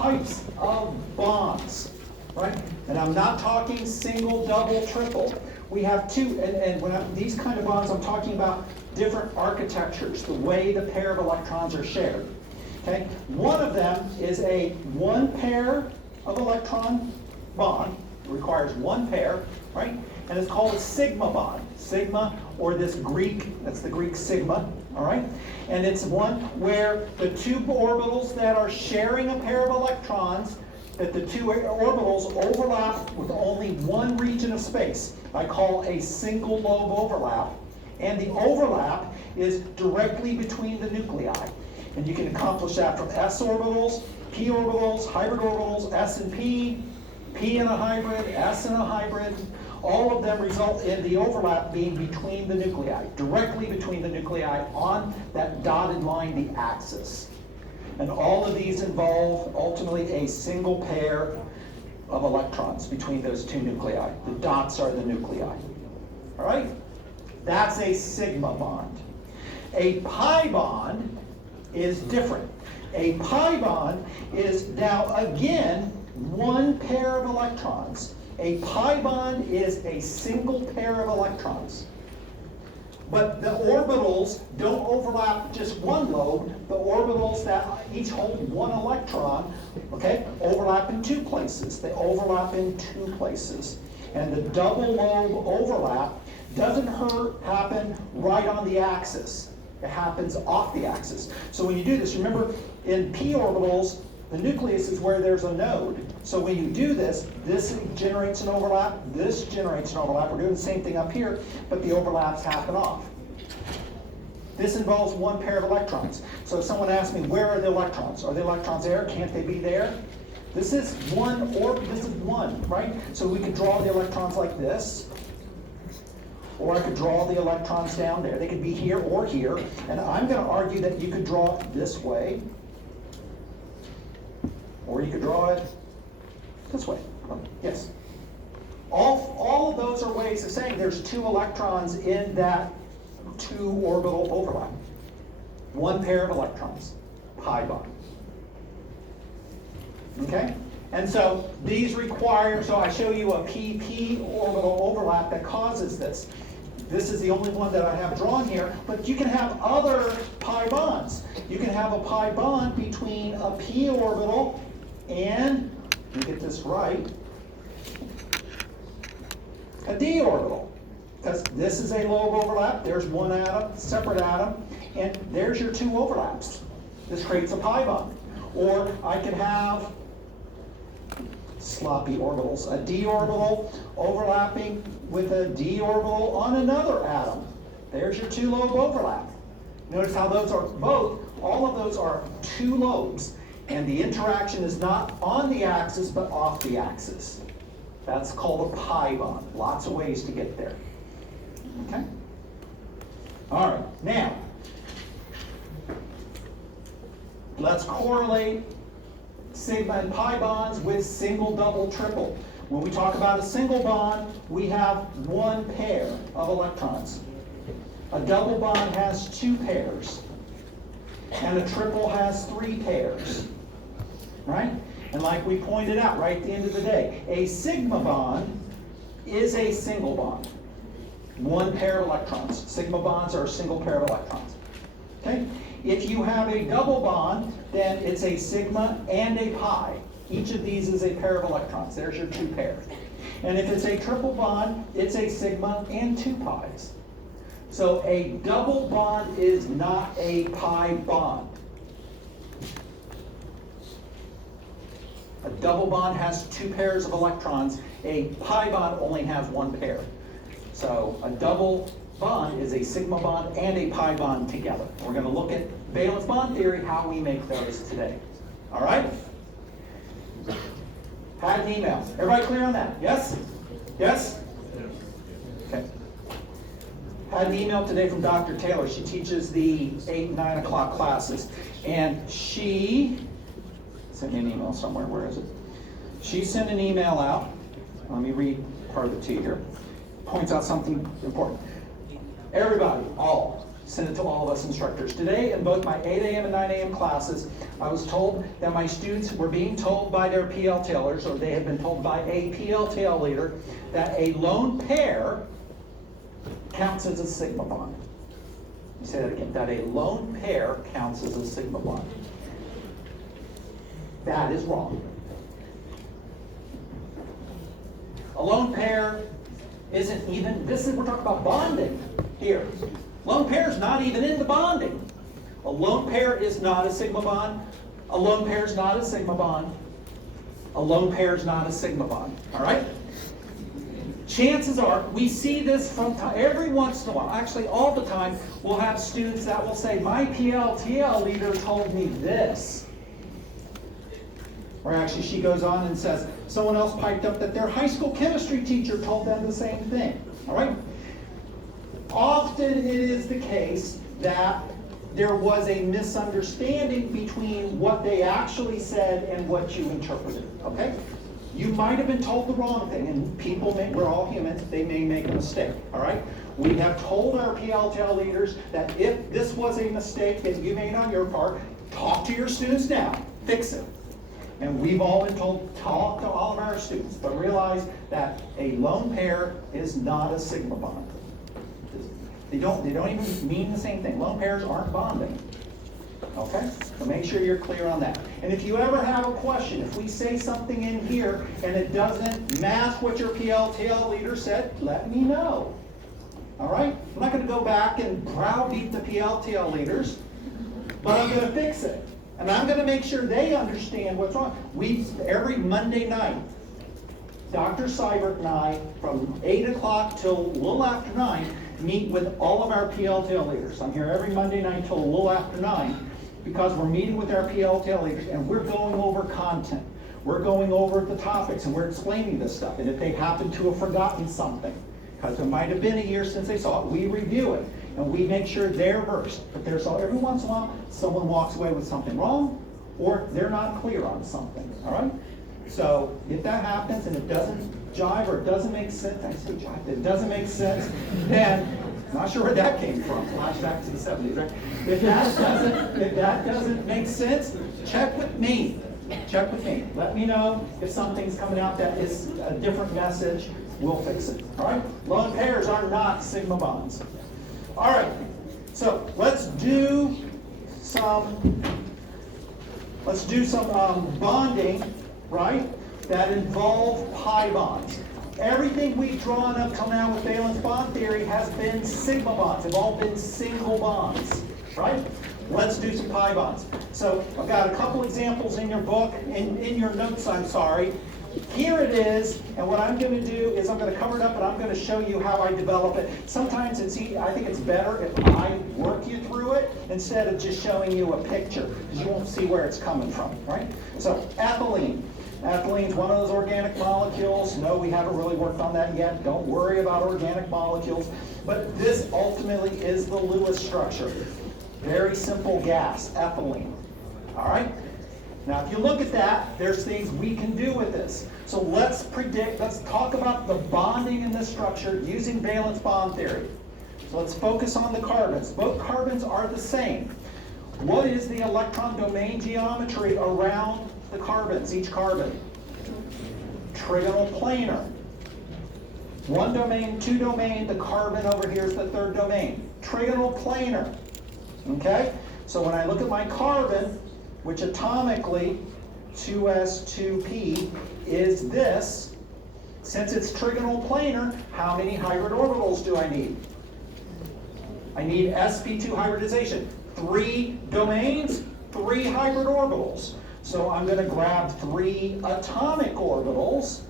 types of bonds, right? And I'm not talking single, double, triple. We have two, and these kind of bonds, I'm talking about different architectures, the way the pair of electrons are shared. Okay? One of them is a one pair of electron bond. It requires one pair, right? And it's called a sigma bond. Sigma, or this Greek, that's the Greek sigma, all right? And it's one where the two orbitals that are sharing a pair of electrons, that the two orbitals overlap with only one region of space. I call a single lobe overlap. And the overlap is directly between the nuclei. And you can accomplish that from s orbitals, p orbitals, hybrid orbitals, s and p in a hybrid, s in a hybrid. All of them result in the overlap being between the nuclei, directly between the nuclei on that dotted line, the axis. And all of these involve ultimately a single pair of electrons between those two nuclei. The dots are the nuclei. All right? That's a sigma bond. A pi bond is different. A pi bond is now again one pair of electrons. A pi bond is a single pair of electrons. But the orbitals don't overlap just one lobe. The orbitals that each hold one electron, okay, overlap in two places. They overlap in two places. And the double lobe overlap doesn't happen right on the axis. It happens off the axis. So when you do this, remember in p orbitals, the nucleus is where there's a node. So when you do this, this generates an overlap, this generates an overlap. We're doing the same thing up here, but the overlaps happen off. This involves one pair of electrons. So if someone asks me, where are the electrons? Are the electrons there? Can't they be there? This is one, or this is one, right? So we could draw the electrons like this, or I could draw the electrons down there. They could be here or here, and I'm going to argue that you could draw it this way, or you could draw it this way. Yes. All of those are ways of saying there's two electrons in that two orbital overlap. One pair of electrons, pi bond. Okay? And so these require, so I show you a pp orbital overlap that causes this. This is the only one that I have drawn here, but you can have other pi bonds. You can have a pi bond between a p orbital and, let me get this right, a d orbital. Because this is a lobe overlap, there's one atom, separate atom, and there's your two overlaps. This creates a pi bond. Or I could have sloppy orbitals, a d orbital overlapping with a d orbital on another atom. There's your two lobe overlap. Notice how those are both, all of those are two lobes, and the interaction is not on the axis but off the axis. That's called a pi bond. Lots of ways to get there. Okay? All right, now, let's correlate sigma and pi bonds with single, double, triple. When we talk about a single bond, we have one pair of electrons. A double bond has two pairs. And a triple has three pairs. Right? And like we pointed out right at the end of the day, a sigma bond is a single bond. One pair of electrons. Sigma bonds are a single pair of electrons. Okay? If you have a double bond, then it's a sigma and a pi. Each of these is a pair of electrons. There's your two pairs. And if it's a triple bond, it's a sigma and two pi's. So a double bond is not a pi bond. A double bond has two pairs of electrons. A pi bond only has one pair. So a double bond is a sigma bond and a pi bond together. We're going to look at valence bond theory, how we make those today. All right? Had an email. Everybody clear on that? Yes? Yes? Okay. Had an email today from Dr. Taylor. She teaches the 8 and 9 o'clock classes. And she sent me an email somewhere. Where is it? She sent an email out. Let me read part of it to you here. Points out something important. Everybody, all, send it to all of us instructors. Today, in both my 8 a.m. and 9 a.m. classes, I was told that my students were being told by their PLTLers, or they had been told by a PLTL leader, that a lone pair counts as a sigma bond. Let me say that again, that a lone pair counts as a sigma bond. That is wrong. A lone pair isn't even, we're talking about bonding here. Lone pair is not even into bonding. A lone pair is not a sigma bond. A lone pair is not a sigma bond. A lone pair is not a sigma bond. All right? Chances are, we see this from every once in a while, actually all the time, we'll have students that will say, my PLTL leader told me this. Or actually she goes on and says, someone else piped up that their high school chemistry teacher told them the same thing. All right? Often it is the case that there was a misunderstanding between what they actually said and what you interpreted, okay? You might have been told the wrong thing, and we're all humans, they may make a mistake, all right? We have told our PLTL leaders that if this was a mistake that you made on your part, talk to your students now, fix it. And we've all been told, talk to all of our students, but realize that a lone pair is not a sigma bond. They don't even mean the same thing. Lone pairs aren't bonding. Okay? So make sure you're clear on that. And if you ever have a question, if we say something in here and it doesn't match what your PLTL leader said, let me know. All right? I'm not going to go back and browbeat the PLTL leaders, but I'm going to fix it. And I'm going to make sure they understand what's wrong. Every Monday night, Dr. Seibert and I, from 8 o'clock till a little after 9, meet with all of our PLTL leaders. I'm here every Monday night till a little after 9 because we're meeting with our PLTL leaders and we're going over content. We're going over the topics and we're explaining this stuff. And if they happen to have forgotten something, because it might have been a year since they saw it, we review it and we make sure they're versed. But every once in a while, someone walks away with something wrong or they're not clear on something, all right? So if that happens and it doesn't jive or it doesn't make sense, I say jive, it doesn't make sense, then, I'm not sure where that came from, flashback to the 70s, right? If that doesn't make sense, check with me. Check with me. Let me know if something's coming out that is a different message. We'll fix it. All right? Lone pairs are not sigma bonds. All right. So let's do some bonding, right? That involve pi bonds. Everything we've drawn up till now with valence bond theory has been sigma bonds. They've all been single bonds, right? Let's do some pi bonds. So I've got a couple examples in your book, in your notes, I'm sorry. Here it is, and what I'm going to do is I'm going to cover it up and I'm going to show you how I develop it. Sometimes I think it's better if I work you through it instead of just showing you a picture, because you won't see where it's coming from, right? So ethylene. Ethylene is one of those organic molecules. No, we haven't really worked on that yet. Don't worry about organic molecules. But this ultimately is the Lewis structure. Very simple gas, ethylene. All right? Now, if you look at that, there's things we can do with this. So let's talk about the bonding in this structure using valence bond theory. So let's focus on the carbons. Both carbons are the same. What is the electron domain geometry around the carbons, each carbon? Trigonal planar. One domain, two domain, the carbon over here is the third domain. Trigonal planar. Okay? So when I look at my carbon, which atomically 2s2p is this, since it's trigonal planar, how many hybrid orbitals do I need? I need sp2 hybridization. 3 domains, 3 hybrid orbitals. So I'm going to grab 3 atomic orbitals,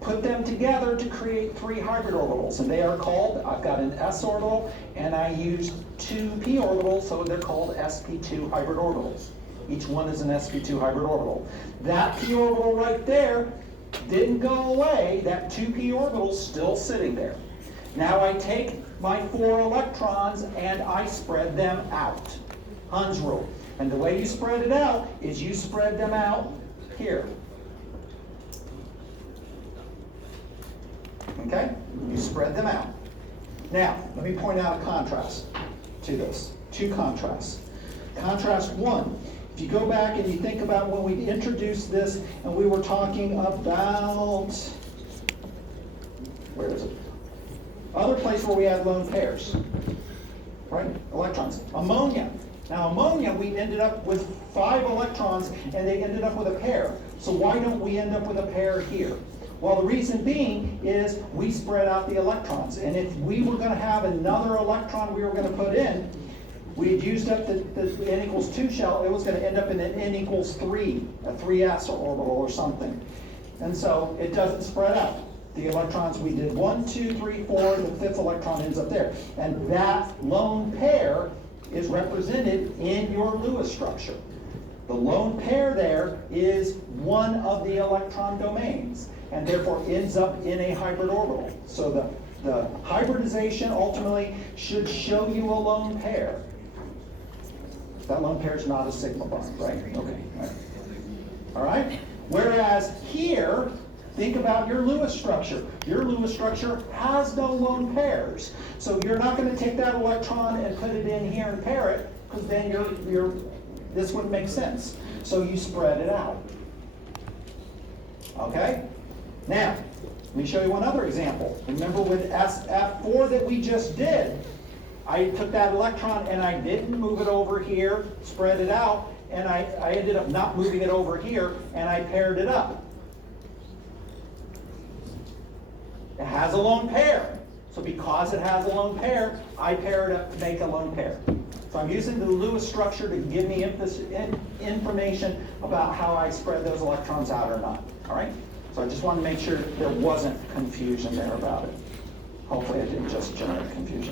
put them together to create 3 hybrid orbitals. And they are called, I've got an s orbital, and I used 2 p orbitals, so they're called sp2 hybrid orbitals. Each one is an sp2 hybrid orbital. That p orbital right there didn't go away. That 2p orbital is still sitting there. Now I take my 4 electrons and I spread them out. Hund's rule. And the way you spread it out is you spread them out here. Okay? You spread them out. Now, let me point out a contrast. to this, two contrasts. Contrast one, if you go back and you think about when we introduced this and we were talking about, where is it? Other place where we had lone pairs, right? Electrons. Ammonia. Now ammonia, we ended up with 5 electrons and they ended up with a pair. So why don't we end up with a pair here? Well, the reason being is we spread out the electrons. And if we were going to have another electron we were going to put in, we had used up the n equals 2 shell, it was going to end up in an n equals 3, a 3s orbital or something. And so it doesn't spread out. The electrons, we did 1, 2, 3, 4, the 5th electron ends up there. And that lone pair is represented in your Lewis structure. The lone pair there is one of the electron domains, and therefore ends up in a hybrid orbital. So the hybridization ultimately should show you a lone pair. That lone pair is not a sigma bond, right? Okay. All right? Whereas here, think about your Lewis structure. Your Lewis structure has no lone pairs. So you're not going to take that electron and put it in here and pair it, because then this wouldn't make sense. So you spread it out. Okay? Now, let me show you one other example. Remember with SF4 that we just did, I took that electron and I didn't move it over here, spread it out, and I ended up not moving it over here, and I paired it up. It has a lone pair. So because it has a lone pair, I pair it up to make a lone pair. So I'm using the Lewis structure to give me information about how I spread those electrons out or not. All right? So I just wanted to make sure there wasn't confusion there about it. Hopefully I didn't just generate confusion.